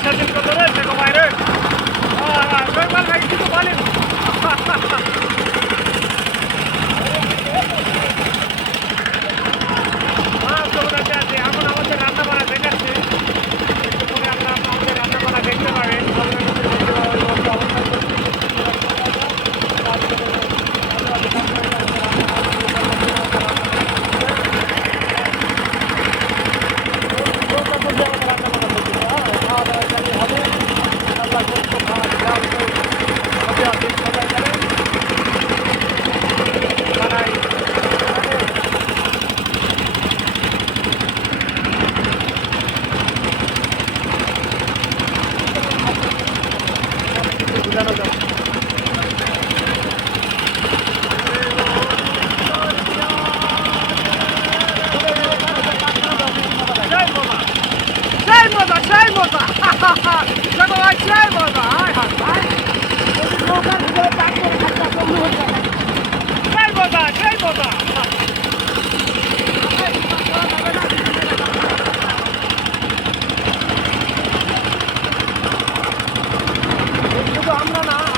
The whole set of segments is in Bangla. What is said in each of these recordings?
স্বাধীন কত রয়েছে গো বাইরে জয়পাল ভাই কিছু বলেন এখন আমাদের রান্না বান্না দেখাচ্ছে একটু পরে আপনারা আমাদের রান্না বান্না দেখতে পাবেন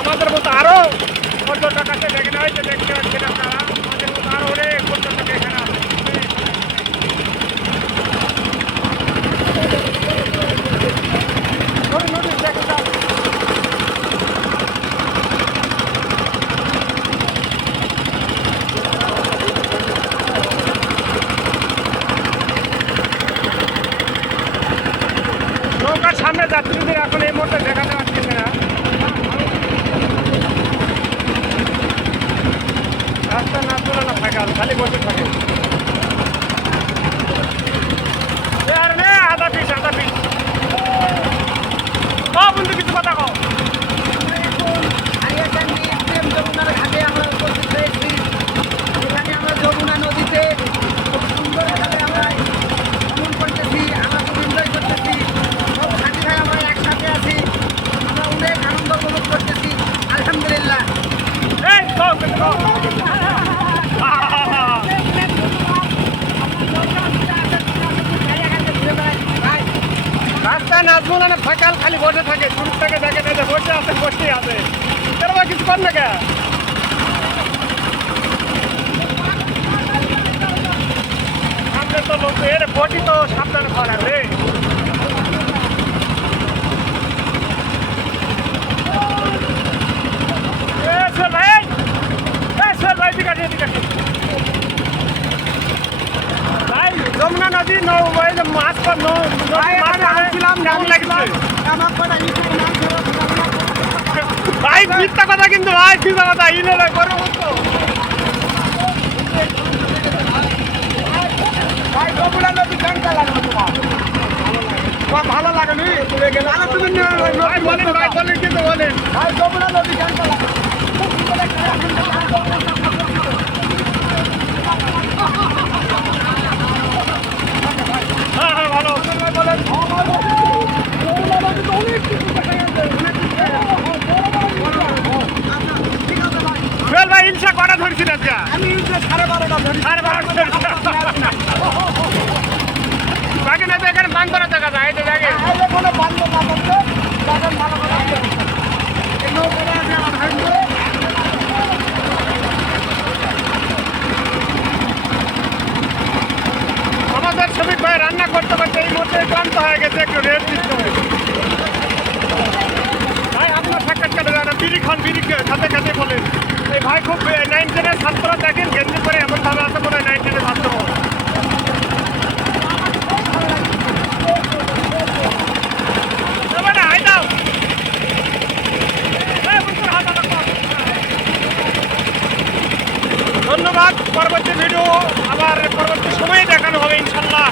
আমাদের মতো আরো পর্যটক আছে দেখেন হয়েছে দেখতে পাচ্ছেন আপনারা আমাদের মতো আরো অনেক পর্যটক এখানে আছে নৌকার সামনে যাত্রীদের এখন এই মুহূর্তে দেখাতে পাচ্ছি না রাস্তা না চলে না ফাঁকা খালি বসে থাকে আধা পিস বন্ধু কিছু কথা কও যমুনা নদীতে খুব সুন্দরভাবে আমরা ভ্রমণ করতেছি আমরা খুব এনজয় করতেছি সব সাথী ভাই আমরা একসাথে আছি আমরা অনেক আনন্দ উপভোগ করতেছি আলহামদুলিল্লাহ রাস্তা নাচবো না ফাঁকাল খালি বসে থাকে শুরু থেকে দেখে দেখে বসেই আছে এরকম কিছু কর না কে সামনে তো লোক এর বটি তো সাবধানে করা রে যমুনা নদী মাছ ভাই মিথ্যা কথা কিন্তু ভাই মিথ্যা কথা ইলে করো ভাই যমুনা নদী কেমন লাগলো তোমার ভালো লাগে নি বলেন ভাই বলেন কিন্তু বলেন ভাই যমুনা নদী কেমন লাগলো হ্যাঁ ভালো বলেন ভাই ইনশা কটা ধরছি না আমি 12:30 ধরি 12:30 বাকি না তো এখানে বান করা জায়গা যায় এটা জায়গায় কোনো বন্ধ না করতে বাগান ভালো করে আছে এই নৌকা আছে আমার ভাই আমাদের শ্রমিক ভাই রান্না করতে করতে এই মুহূর্তে ক্লান্ত হয়ে গেছে একটু রেস্ট দিতে হবে ভাই আপনার সাক্ষাৎকারে যারা বিড়ি খান বিড়ি খাতে খাতে বলেন এই ভাই খুব 9 10-এর ছাত্র দেখেন গেঞ্জি করে এমনভাবে আছে মনে হয় 9 10-এর ছাত্র ধন্যবাদ পরবর্তী ভিডিও আবার পরবর্তী সময়ে দেখানো হবে ইনশাল্লাহ